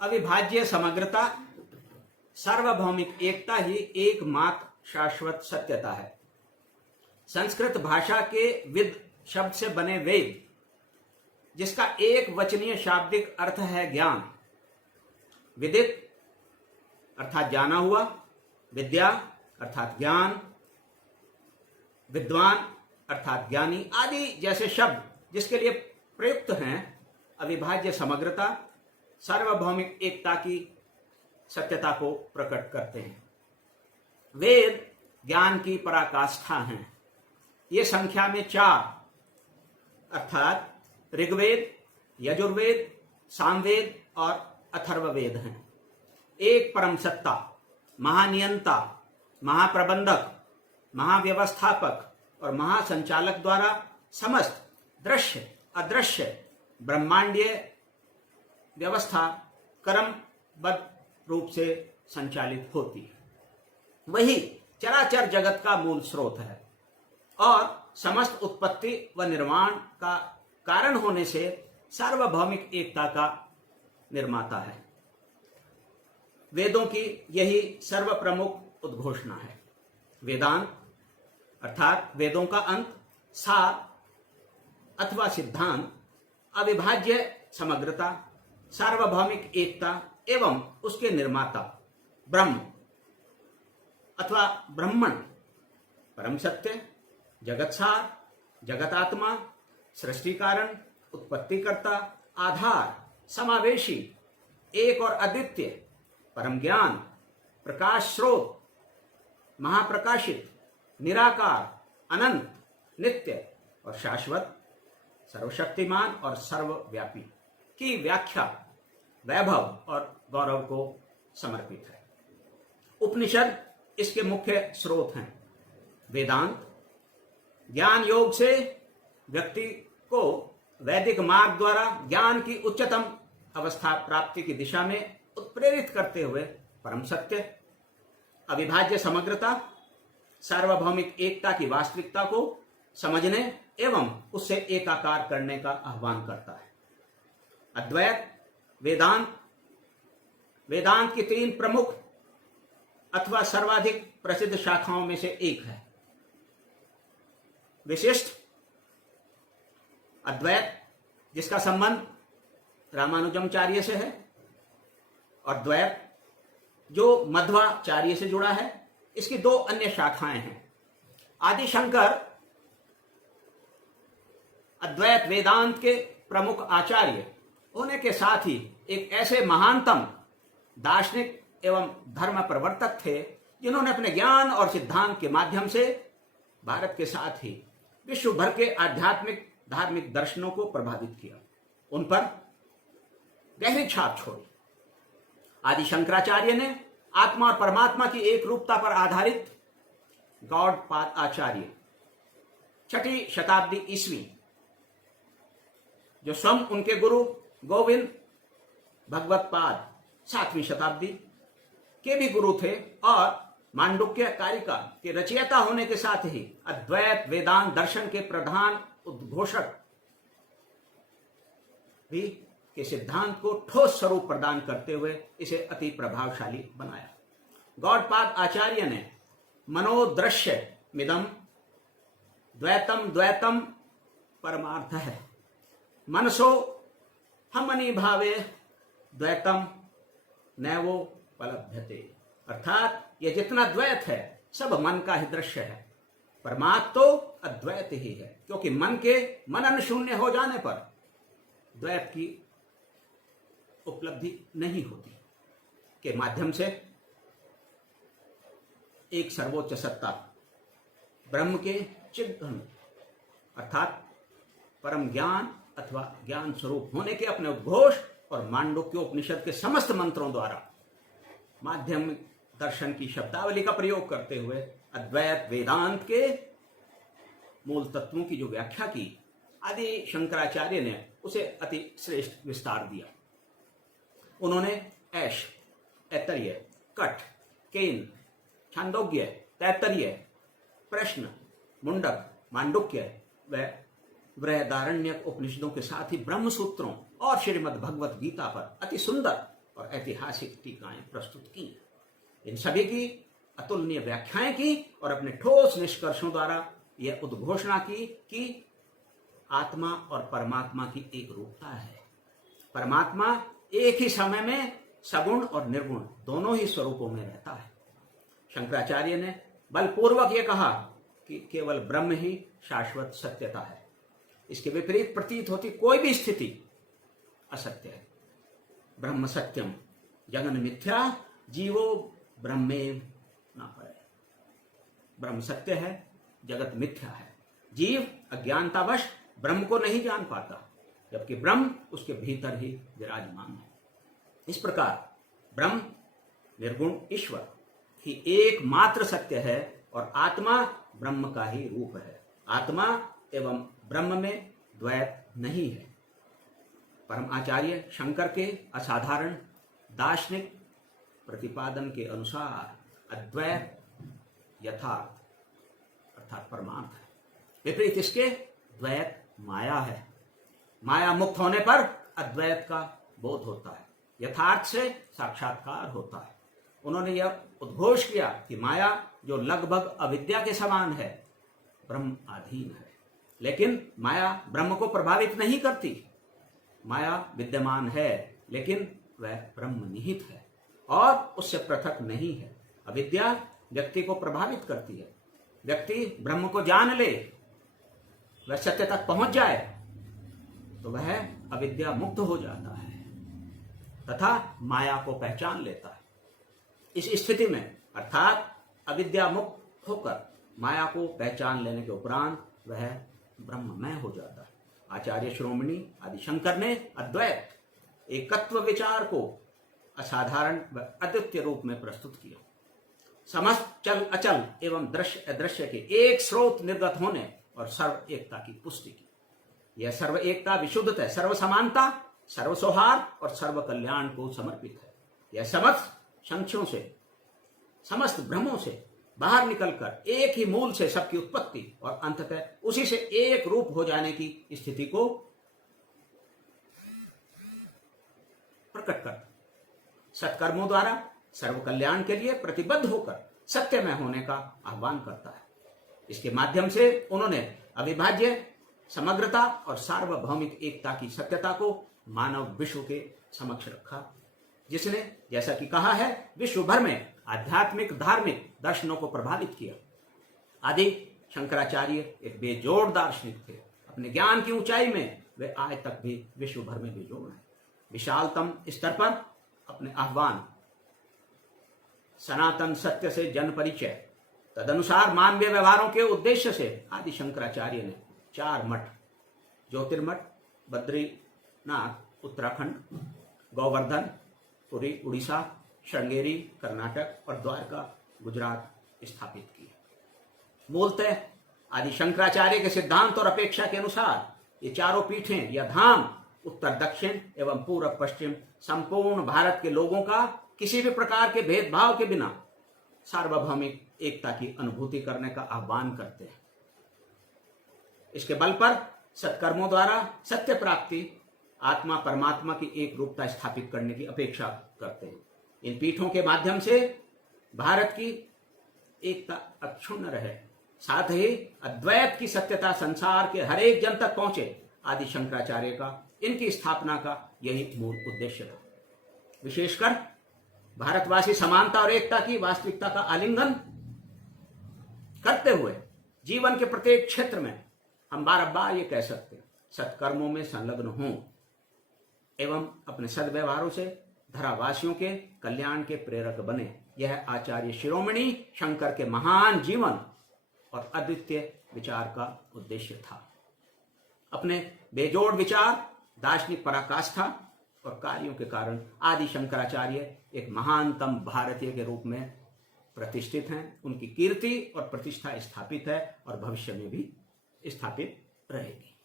अविभाज्य समग्रता, सार्वभौमिक एकता ही एकमात्र शाश्वत सत्यता है। संस्कृत भाषा के विद शब्द से बने वेद, जिसका एक वचनीय शाब्दिक अर्थ है ज्ञान, विदित अर्थात जाना हुआ, विद्या अर्थात ज्ञान, विद्वान अर्थात ज्ञानी आदि जैसे शब्द जिसके लिए प्रयुक्त हैं, अविभाज्य समग्रता, सार्वभौमिक एकता की सत्यता को प्रकट करते हैं। वेद ज्ञान की पराकाष्ठा हैं। ये संख्या में 4 अर्थात ऋग्वेद, यजुर्वेद, सामवेद और अथर्ववेद हैं। एक परम सत्ता, महानियंता, महाप्रबंधक, महाव्यवस्थापक और महासंचालक द्वारा समस्त दृश्य अदृश्य ब्रह्मांडीय व्यवस्था क्रमबद्ध रूप से संचालित होती है। वही चराचर जगत का मूल स्रोत है और समस्त उत्पत्ति व निर्माण का कारण होने से सार्वभौमिक एकता का निर्माता है। वेदों की यही सर्व प्रमुख उद्घोषणा है। वेदांत अर्थात वेदों का अंत, सार अथवा सिद्धांत अविभाज्य समग्रता, सार्वभौमिक एकता एवं उसके निर्माता ब्रह्म अथवा ब्रह्मण, परम सत्य, जगतसार, जगतात्मा, सृष्टि कारण, उत्पत्तिकर्ता, आधार, समावेशी, एक और अद्वितीय, परम ज्ञान, प्रकाश स्रोत, महाप्रकाशित, निराकार, अनंत, नित्य और शाश्वत, सर्वशक्तिमान और सर्वव्यापी की व्याख्या वैभव और गौरव को समर्पित है। उपनिषद इसके मुख्य स्रोत हैं। वेदांत ज्ञान योग से व्यक्ति को वैदिक मार्ग द्वारा ज्ञान की उच्चतम अवस्था प्राप्ति की दिशा में उत्प्रेरित करते हुए परम सत्य, अविभाज्य समग्रता, सार्वभौमिक एकता की वास्तविकता को समझने एवं उससे एकाकार करने का आह्वान करता है। अद्वैत वेदांत की 3 प्रमुख अथवा सर्वाधिक प्रसिद्ध शाखाओं में से एक है। विशिष्ट अद्वैत, जिसका संबंध रामानुजमचार्य से है, और द्वैत जो मध्वाचार्य से जुड़ा है। इसकी 2 अन्य शाखाएं हैं। आदि शंकर अद्वैत वेदांत के प्रमुख आचार्य होने के साथ ही एक ऐसे महानतम दार्शनिक एवं धर्म प्रवर्तक थे जिन्होंने अपने ज्ञान और सिद्धांत के माध्यम से भारत के साथ ही विश्व भर के आध्यात्मिक धार्मिक दर्शनों को प्रभावित किया, उन पर गहरी छाप छोड़ी। आदि शंकराचार्य ने आत्मा और परमात्मा की एक रूपता पर आधारित गौड़पाद आचार्य 6ठी शताब्दी ईस्वी, जो स्वयं उनके गुरु गोविंद भगवत्पाद 7वीं शताब्दी के भी गुरु थे और मांडुक्य कारिका के रचयिता होने के साथ ही अद्वैत वेदांत दर्शन के प्रधान उद्घोषक भी के सिद्धांत को ठोस स्वरूप प्रदान करते हुए इसे अति प्रभावशाली बनाया। गौड़पाद आचार्य ने मनोदृश्य मिदम द्वैतम द्वैतम परमार्थ है, मनसो हमनि भावे द्वैतम नैवोपलभ्यते, अर्थात ये जितना द्वैत है सब मन का ही दृश्य है, परमात्मा तो अद्वैत ही है, क्योंकि मन के मनन शून्य हो जाने पर द्वैत की उपलब्धि नहीं होती, के माध्यम से एक सर्वोच्च सत्ता ब्रह्म के चिद्घन अर्थात परम ज्ञान अथवा ज्ञान स्वरूप होने के अपने उद्घोष और मांडुक्य उपनिषद के समस्त मंत्रों द्वारा माध्यमिक दर्शन की शब्दावली का प्रयोग करते हुए अद्वैत वेदांत के मूल तत्वों की जो व्याख्या की आदि शंकराचार्य ने उसे अति श्रेष्ठ विस्तार दिया। उन्होंने ऐश, ऐतर्य, कठ, केन, छांदोग्य, तैत्तरीय, प्रश्न, मुंडक, मांडुक्य व बृहदारण्यक उपनिषदों के साथ ही ब्रह्म सूत्रों और श्रीमद् भगवत गीता पर अति सुंदर और और ऐतिहासिक टीकाएं प्रस्तुत की। इन सभी की अतुलनीय व्याख्याएं की और अपने ठोस निष्कर्षों द्वारा यह उद्घोषणा की कि आत्मा और परमात्मा की एक रूपता है। परमात्मा एक ही समय में सगुण और निर्गुण दोनों ही स्वरूपों में रहता है। शंकराचार्य ने बलपूर्वक यह कहा कि केवल ब्रह्म ही शाश्वत सत्यता है। इसके विपरीत प्रतीत होती कोई भी स्थिति असत्य है। ब्रह्म सत्यम जगन मिथ्या जीवो ब्रह्मेव न परे। ब्रह्म सत्य है, जगत मिथ्या है। जीव अज्ञानतावश ब्रह्म को नहीं जान पाता, जबकि ब्रह्म उसके भीतर ही विराजमान है। इस प्रकार ब्रह्म निर्गुण ईश्वर ही एकमात्र सत्य है और आत्मा ब्रह्म का ही रूप है। आत्मा एवं ब्रह्म में द्वैत नहीं है। परम आचार्य शंकर के असाधारण दार्शनिक प्रतिपादन के अनुसार अद्वैत यथार्थ अर्थात परमार्थ है। विपरीत इसके द्वैत माया है। माया मुक्त होने पर अद्वैत का बोध होता है, यथार्थ से साक्षात्कार होता है। उन्होंने यह उद्घोष किया कि माया जो लगभग अविद्या के समान है, ब्रह्म अधीन है। लेकिन माया ब्रह्म को प्रभावित नहीं करती। माया विद्यमान है, लेकिन वह ब्रह्म निहित है और उससे पृथक नहीं है। अविद्या व्यक्ति को प्रभावित करती है। व्यक्ति ब्रह्म को जान ले, वह सत्य तक पहुंच जाए तो वह अविद्या मुक्त हो जाता है तथा माया को पहचान लेता है। इस स्थिति में अर्थात अविद्या मुक्त होकर माया को पहचान लेने के उपरांत वह ब्रह्ममय हो जाता है। आचार्य शिरोमणि आदि शंकर ने अद्वैत एकत्व विचार को असाधारण व अद्वितीय रूप में प्रस्तुत किया। समस्त चल अचल एवं दृश्य अदृश्य के एक स्रोत निर्गत होने और सर्व एकता की पुष्टि की। यह सर्व एकता विशुद्धता, सर्व समानता, सर्व सौहार्द और सर्व कल्याण को समर्पित है। यह समस्त संख्यों से, समस्त भ्रमों से बाहर निकलकर एक ही मूल से सबकी उत्पत्ति और अंततः उसी से एक रूप हो जाने की स्थिति को प्रकट कर सत्कर्मों द्वारा सर्व कल्याण के लिए प्रतिबद्ध होकर सत्य में होने का आह्वान करता है। इसके माध्यम से उन्होंने अविभाज्य समग्रता और सार्वभौमिक एकता की सत्यता को मानव विश्व के समक्ष रखा, जिसने जैसा कि कहा है विश्व भर में आध्यात्मिक धार्मिक दर्शनों को प्रभावित किया। आदि शंकराचार्य एक बेजोड़ दार्शनिक थे। अपने ज्ञान की ऊंचाई में वे आज तक भी विश्व भर में बेजोड़ हैं। विशालतम स्तर पर अपने आह्वान सनातन सत्य से जन परिचय, तदनुसार मानवीय व्यवहारों के उद्देश्य से आदि शंकराचार्य ने 4 मठ, ज्योतिर्मठ बद्रीनाथ उत्तराखंड, गोवर्धन पुरी उड़ीसा, श्रृंगेरी कर्नाटक और द्वारका गुजरात स्थापित किए। मूलतः आदि शंकराचार्य के सिद्धांत और अपेक्षा के अनुसार ये चारों पीठें या धाम उत्तर दक्षिण एवं पूर्व पश्चिम संपूर्ण भारत के लोगों का किसी भी प्रकार के भेदभाव के बिना सार्वभौमिक एकता की अनुभूति करने का आह्वान करते हैं। इसके बल पर सत्कर्मों द्वारा सत्य प्राप्ति, आत्मा परमात्मा की एक रूपता स्थापित करने की अपेक्षा करते हैं। इन पीठों के माध्यम से भारत की एकता अक्षुण्ण रहे, साथ ही अद्वैत की सत्यता संसार के हर एक जन तक पहुंचे। आदि शंकराचार्य का इनकी स्थापना का यही मूल उद्देश्य था। विशेषकर भारतवासी समानता और एकता की वास्तविकता का आलिंगन करते हुए जीवन के प्रत्येक क्षेत्र में हम बार-बार ये कह सकते हैं, सत्कर्मों में संलग्न हों एवं अपने सद्व्यवहारों से धरावासियों के कल्याण के प्रेरक बने। यह आचार्य शिरोमणि शंकर के महान जीवन और अद्वितीय विचार का उद्देश्य था। अपने बेजोड़ विचार, दार्शनिक पराकाष्ठा और कार्यों के कारण आदि शंकराचार्य एक महानतम भारतीय के रूप में प्रतिष्ठित हैं। उनकी कीर्ति और प्रतिष्ठा स्थापित है और भविष्य में भी स्थापित रहेगी।